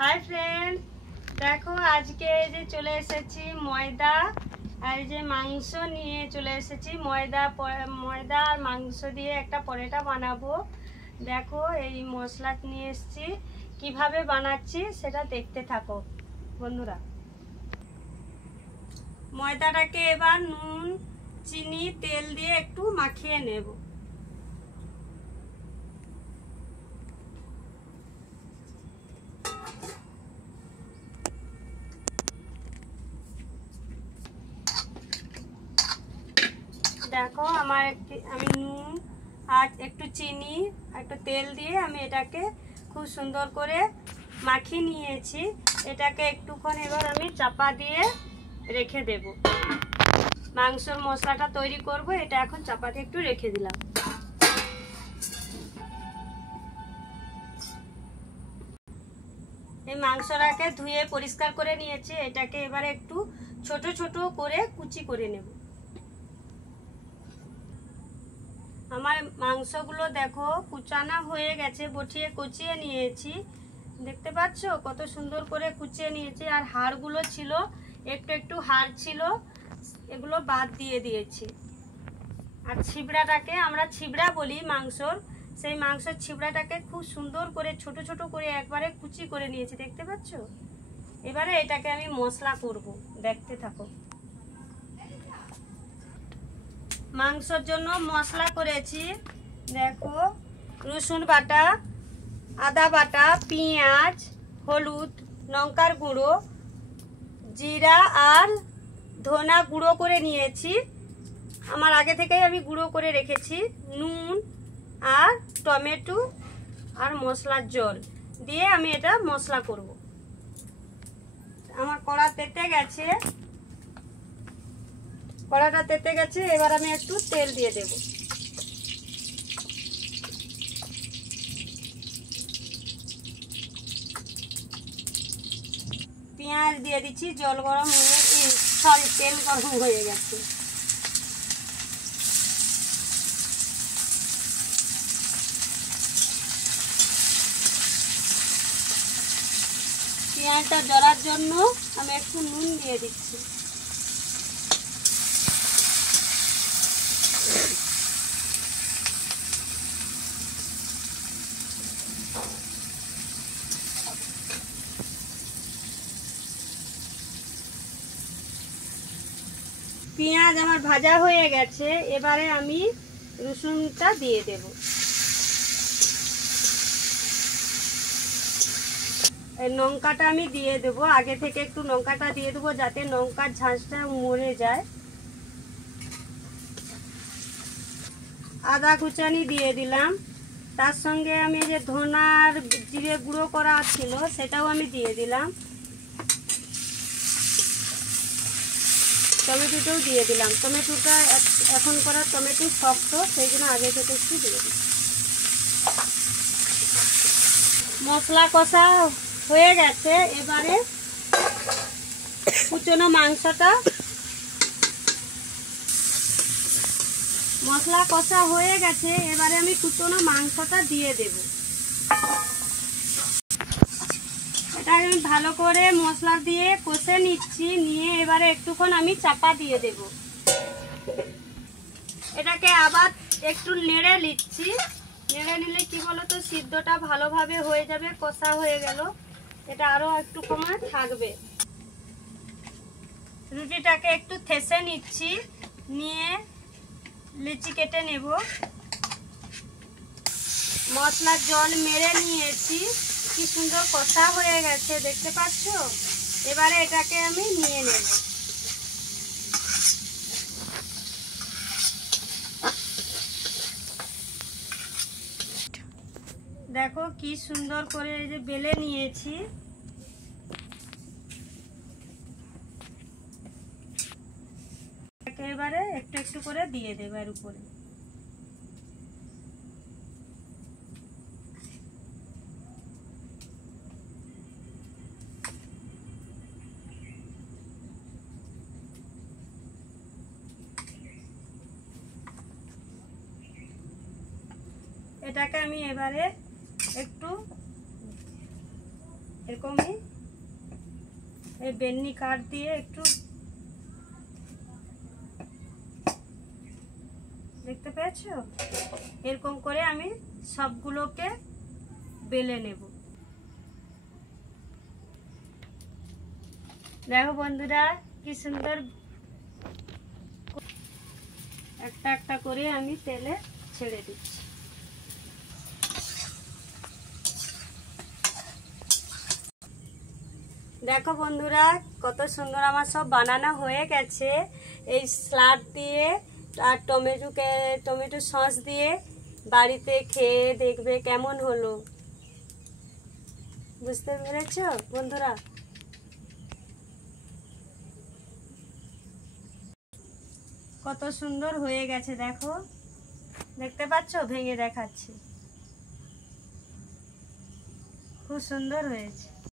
Hi friend, देखो आज के যে চলে এসেছি ময়দা আর যে মাংস নিয়ে চলে এসেছি। ময়দা আর মাংস দিয়ে একটা পরোটা বানাবো। দেখো এই মশলা নিয়ে এসেছি, কিভাবে বানাচ্ছি সেটা দেখতে থাকো বন্ধুরা। ময়দাটাকে এবার নুন, চিনি, তেল দিয়ে একটু মাখিয়ে নেব। দেখো আমি নুন আর একটু চিনি একটু তেল দিয়ে আমি এটাকে খুব সুন্দর করে মাখিয়ে নিয়েছি। এটাকে একটুক্ষণ এবার আমি চাপা দিয়ে রেখে দেব। মাংসের মশলাটা তৈরি করব, এটা এখন চাপা দিয়ে একটু রেখে দিলাম। এই মাংসটাকে ধুয়ে পরিষ্কার করে নিয়েছি। এটাকে এবারে একটু ছোট ছোট করে কুচি করে নেব। আমার মাংসগুলো দেখো কুচানো হয়ে গেছে, বটিয়ে কুচিয়ে নিয়েছি। দেখতে পাচ্ছ কত সুন্দর করে কুচিয়ে নিয়েছি। আর হাড়গুলো ছিল, একটু একটু হাড় ছিল, এগুলো বাদ দিয়ে দিয়েছি। আর ছিবড়াটাকে আমরা ছিবড়া বলি মাংসর, সেই মাংসের ছিবড়াটাকে খুব সুন্দর করে ছোট ছোট করে একবারে কুচি করে নিয়েছি। দেখতে পাচ্ছ? এবারে এটাকে আমি মশলা করব, দেখতে থাকো। মাংসের জন্য মশলা করেছি দেখো, রসুন বাটা, আদা বাটা, পেঁয়াজ, হলুদ, লঙ্কার গুঁড়ো, জিরা আর ধনা গুঁড়ো করে নিয়েছি। আমার আগে থেকেই আমি গুঁড়ো করে রেখেছি। নুন আর টমেটো আর মশলার জল দিয়ে আমি এটা মশলা করব। আমার কড়া তেতে গেছে, কড়াটা তেতে গেছে। এবার আমি একটু তেল দিয়ে দেব। পেঁয়াজ দিয়ে দিচ্ছি, জল গরম হয়ে সরি তেল গরম হয়ে গেছে। পেঁয়াজটা জড়ার জন্য আমি একটু নুন দিয়ে দিচ্ছি। পেঁয়াজ আমার ভাজা হয়ে গেছে, এবারে আমি রসুনটা দিয়ে দেব। এই লঙ্কাটা আমি দিয়ে দেবো, আগে থেকে একটু লঙ্কাটা দিয়ে দেবো যাতে লঙ্কার ঝাঁঝটা মরে যায়। আদা কুচানি দিয়ে দিলাম, তার সঙ্গে আমি যে ধনার জিরে গুঁড়ো করা ছিল সেটাও আমি দিয়ে দিলাম। টমেটোটাও দিয়ে দিলাম। টমেটোটা এখন করা টমেটো শক্ত, সেই জন্য আগে থেকে একটু দিয়ে দিই। মশলা কষা হয়ে গেছে, এবারে কুচনো মাংসটা, মশলা কষা হয়ে গেছে, এবারে আমি কুচনো মাংসটা দিয়ে দেব। এটা আমি ভালো করে মশলা দিয়ে কষে নিচ্ছি, নিয়ে এবারে একটুক্ষণ আমি চাপা দিয়ে দেব। এটাকে আবার একটু নেড়ে নিচ্ছি। নেড়ে নিলে কি বলতো, সিদ্ধটা ভালোভাবে হয়ে যাবে। কষা হয়ে গেল, এটা আরো একটু সময় থাকবে। রুটিটাকে একটু থেসে নিচ্ছি, নিয়ে লিচি কেটে নেব। মশলার জল মেরে নিয়েছি, কি সুন্দর কষা হয়ে গেছে দেখতে পাচ্ছ। এবারে এটাকে আমি নিয়ে নেব। দেখো কি সুন্দর করে এই যে বেলে নিয়েছি। এবারে একটু একটু করে দিয়ে দেব এর উপরে। এটাকে আমি এবারে একটু এরকমই এই বেন্নি কাঠ দিয়ে একটু, দেখতে পেয়েছো, এরকম করে আমি সবগুলোকে বেলে নেব। দেখো বন্ধুরা কি সুন্দর একটা একটা করে আমি তেলে ছেড়ে দিচ্ছি। দেখো বন্ধুরা কত সুন্দর আমার সব বানানো হয়ে গেছে। এই স্যালাড দিয়ে আর টমেটো সস দিয়ে বাড়িতে খেয়ে দেখবে কেমন হলো। বুঝতে পেরেছো বন্ধুরা? কত সুন্দর হয়ে গেছে দেখো, দেখতে পাচ্ছ? ভেঙে দেখাচ্ছি, খুব সুন্দর হয়েছে।